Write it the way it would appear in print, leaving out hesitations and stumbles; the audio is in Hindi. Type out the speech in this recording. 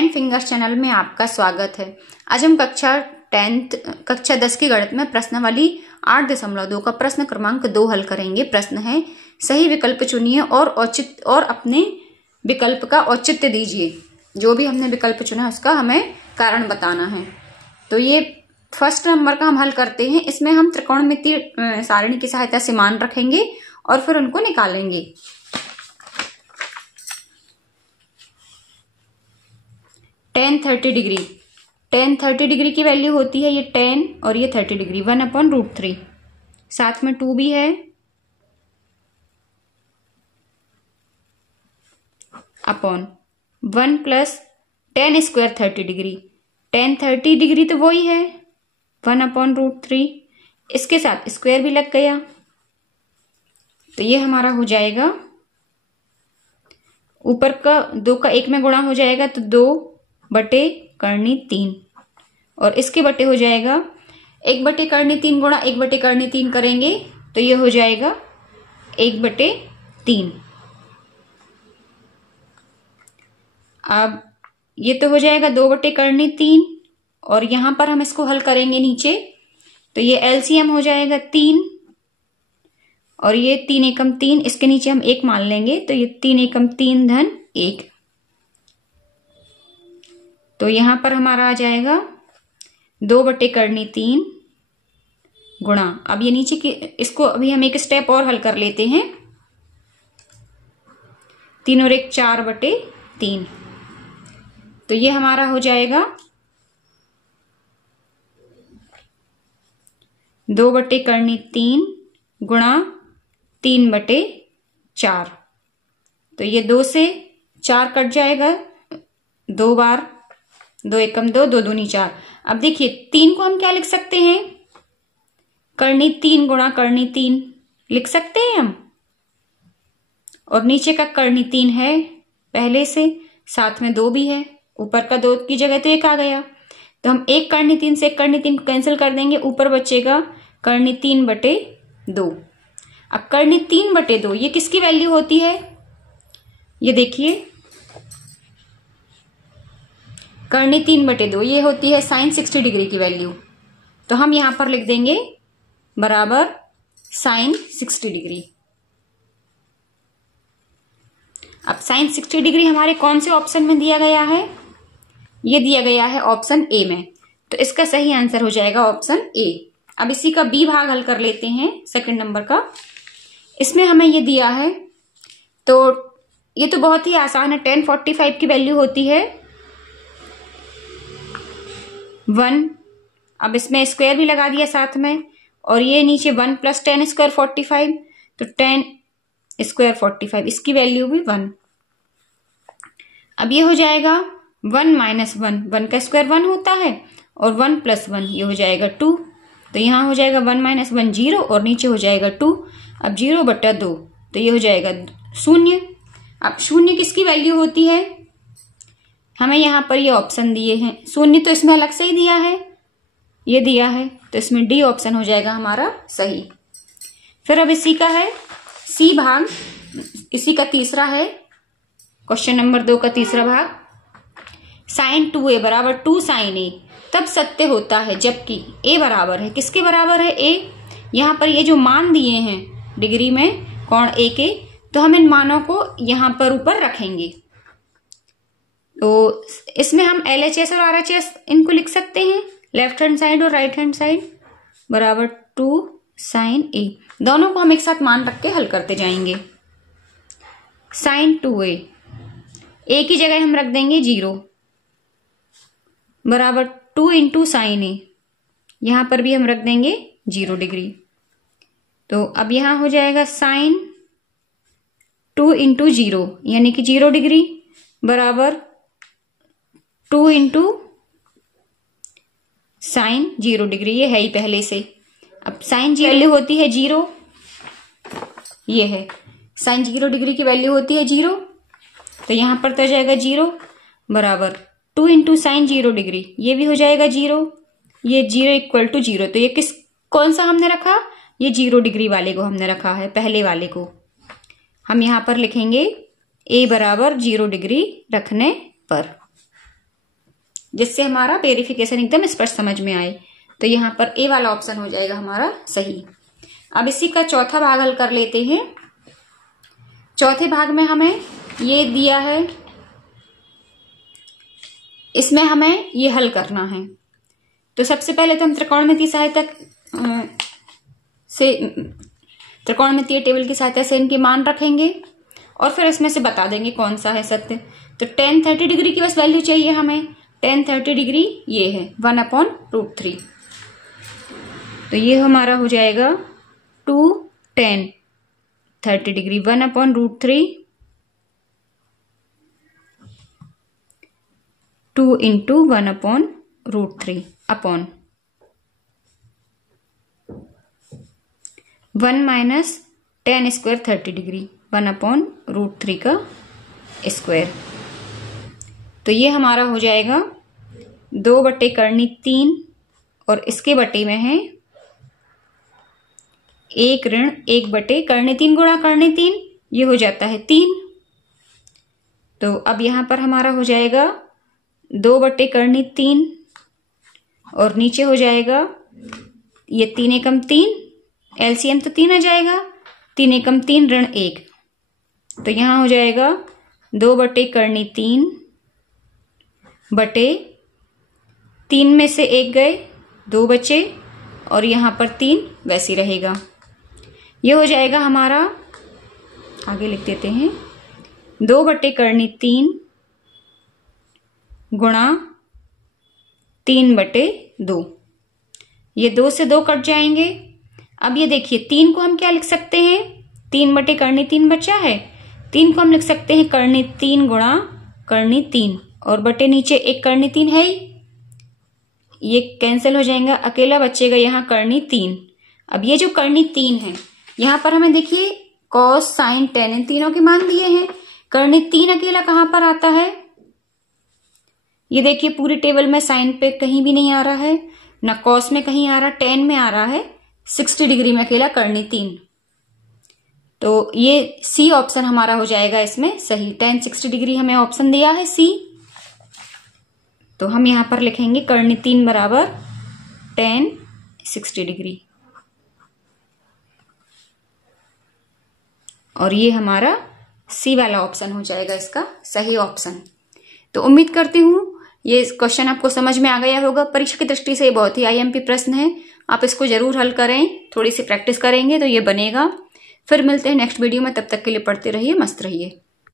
10 फिंगर्स चैनल में आपका स्वागत है। आज हम कक्षा 10 की गणित में प्रश्नावली 8.2 का प्रश्न क्रमांक 2 हल करेंगे। प्रश्न है, सही विकल्प चुनिए और अपने विकल्प का औचित्य दीजिए। जो भी हमने विकल्प चुना उसका हमें कारण बताना है। तो ये फर्स्ट नंबर का हम हल करते हैं। इसमें हम त्रिकोणमितीय सारणी की सहायता से मान रखेंगे और फिर उनको निकालेंगे। tan 30 डिग्री, tan 30 डिग्री की वैल्यू होती है ये tan और ये 30 डिग्री 1/√3, साथ में 2 भी है upon 1 plus tan square 30 degree. tan 30 degree तो वही है 1/√3, इसके साथ स्क्वायर भी लग गया तो ये हमारा हो जाएगा, ऊपर का 2 का 1 में गुणा हो जाएगा तो 2/3 और इसके बटे हो जाएगा 1/3 गुणा 1/3 करेंगे तो ये हो जाएगा 1/3। अब ये तो हो जाएगा 2/3 और यहां पर हम इसको हल करेंगे नीचे तो ये एलसीएम हो जाएगा 3 और ये 3 एकम 3, इसके नीचे हम 1 मान लेंगे तो ये 3 एकम 3 धन 1, तो यहां पर हमारा आ जाएगा 2/3 गुणा, अब ये नीचे की इसको अभी हम एक स्टेप और हल कर लेते हैं। 3 और 1 4/3, तो ये हमारा हो जाएगा 2/3 गुणा 3/4, तो ये 2 से 4 कट जाएगा 2 बार, 2 एकम 2, 2 दूनी 4। अब देखिए 3 को हम क्या लिख सकते हैं, 3 गुणा 3 लिख सकते हैं हम, और नीचे का 3 है पहले से, साथ में 2 भी है, ऊपर का 2 की जगह तो 1 आ गया तो हम 1 3 से 1 3 को कैंसिल कर देंगे, ऊपर बचेगा 3/2। अब 3/2 ये किसकी वैल्यू होती है, ये देखिए 3/2 ये होती है sin 60 डिग्री की वैल्यू, तो हम यहां पर लिख देंगे बराबर sin 60 डिग्री। अब sin 60 डिग्री हमारे कौन से ऑप्शन में दिया गया है, ये दिया गया है ऑप्शन ए में, तो इसका सही आंसर हो जाएगा ऑप्शन ए। अब इसी का बी भाग हल कर लेते हैं, सेकंड नंबर का। इसमें हमें ये दिया है तो ये तो बहुत ही आसान है, tan 45 की वैल्यू होती है 1, अब इसमें स्क्वायर भी लगा दिया साथ में, और ये नीचे 1 प्लस tan स्क्वायर 45, तो tan स्क्वायर 45 इसकी वैल्यू भी 1। अब ये हो जाएगा 1 - 1, 1 का स्क्वायर 1 होता है, और 1 + 1 ये हो जाएगा 2, तो यहां हो जाएगा 1 - 1 0 और नीचे हो जाएगा 2। अब 0/2 तो ये हो जाएगा 0। अब 0 किसकी वैल्यू होती है, हमें यहां पर ये ऑप्शन दिए हैं, 0 तो इसमें अलग से ही दिया है, ये दिया है, तो इसमें डी ऑप्शन हो जाएगा हमारा सही। फिर अब इसी का है सी भाग, इसी का तीसरा है क्वेश्चन नंबर 2 का तीसरा भाग। sin 2a = 2 sin a तब सत्य होता है जबकि a बराबर है, किसके बराबर है, a। यहां पर ये जो मान दिए हैं डिग्री में कोण a के, तो हम इन मानों को यहां पर ऊपर रखेंगे, तो इसमें हम LHS और RHS इनको लिख सकते हैं, लेफ्ट हैंड साइड और राइट हैंड साइड, बराबर 2 sin a। दोनों को हम एक साथ मान रख के हल करते जाएंगे। sin 2a, a की जगह हम रख देंगे 0, बराबर 2 × sin a, यहां पर भी हम रख देंगे 0 डिग्री, तो अब यहां हो जाएगा sin 2 × 0 यानी कि 0 डिग्री बराबर 2 × sin 0 डिग्री, ये है ही पहले से। अब sin 0 वैल्यू होती है 0, ये है sin 0 डिग्री की वैल्यू होती है 0, तो यहां पर तो जाएगा 0 बराबर 2 × sin 0 डिग्री, ये भी हो जाएगा 0, ये 0 = 0, तो ये कौन सा हमने रखा, ये 0 डिग्री वाले को हमने रखा है, पहले वाले को। हम यहां पर लिखेंगे a बराबर 0 डिग्री रखने पर। जिससे हमारा वेरिफिकेशन एकदम स्पष्ट समझ में आए। तो यहाँ पर ए वाला ऑप्शन हो जाएगा हमारा सही। अब इसी का चौथा भाग हल कर लेते हैं। चौथे भाग में हमें ये दिया है, इसमें हमें ये हल करना है। तो सबसे पहले तो हम त्रिकोणमितीय सहायता से त्रिकोणमितीय टेबल की सहायता से इनके मान रखेंगे और फिर इसमें से बता देंगे कौन सा है सत्य। तो tan 30 डिग्री की बस वैल्यू चाहिए हमें। tan 30 डिग्री ये है 1/√3। तो ये हमारा हो जाएगा 2 tan 30 degree 1/√3 2 into 1/√3 upon 1 minus tan square 30 degree 1/√3 का स्क्वायर। तो ये हमारा हो जाएगा 2/3 और इसके बटे में है 1 ऋण 1/3 गुणा 3 ये हो जाता है 3। तो अब यहां पर हमारा हो जाएगा 2/3 और नीचे हो जाएगा ये 3 एकम 3, एलसीएम तो 3 आ जाएगा, 3 एकम 3 ऋण 1। तो यहां हो जाएगा 2/3 बटे 3 में से 1 गए 2 बचे और यहां पर 3 वैसे रहेगा। ये हो जाएगा हमारा, आगे लिख देते हैं, 2/3 गुणा 3/2। ये 2 से 2 कट जाएंगे। अब ये देखिए 3 को हम क्या लिख सकते हैं, 3/3 बचा है, 3 को हम लिख सकते हैं 3 गुणा 3 और बटे नीचे 1 3 है ही, ये कैंसिल हो जाएगा, अकेला बचेगा यहाँ 3। अब ये जो 3 है यहाँ पर हमें देखिए कॉस साइन टेन इन तीनों के मान दिए हैं। 3 अकेला कहां पर आता है, ये देखिए पूरी टेबल में साइन पे कहीं भी नहीं आ रहा है, ना कॉस में कहीं आ रहा, टेन में आ रहा है, 60 डिग्री में अकेला 3। तो ये सी ऑप्शन हमारा हो जाएगा इसमें सही। tan 60 डिग्री हमें ऑप्शन दिया है सी। तो हम यहां पर लिखेंगे 3 बराबर tan 60 डिग्री और ये हमारा सी वाला ऑप्शन हो जाएगा इसका सही ऑप्शन। तो उम्मीद करती हूं ये क्वेश्चन आपको समझ में आ गया होगा। परीक्षा की दृष्टि से ये बहुत ही आईएमपी प्रश्न है, आप इसको जरूर हल करें, थोड़ी सी प्रैक्टिस करेंगे तो ये बनेगा। फिर मिलते हैं नेक्स्ट वीडियो में, तब तक के लिए पढ़ते रहिए, मस्त रहिए।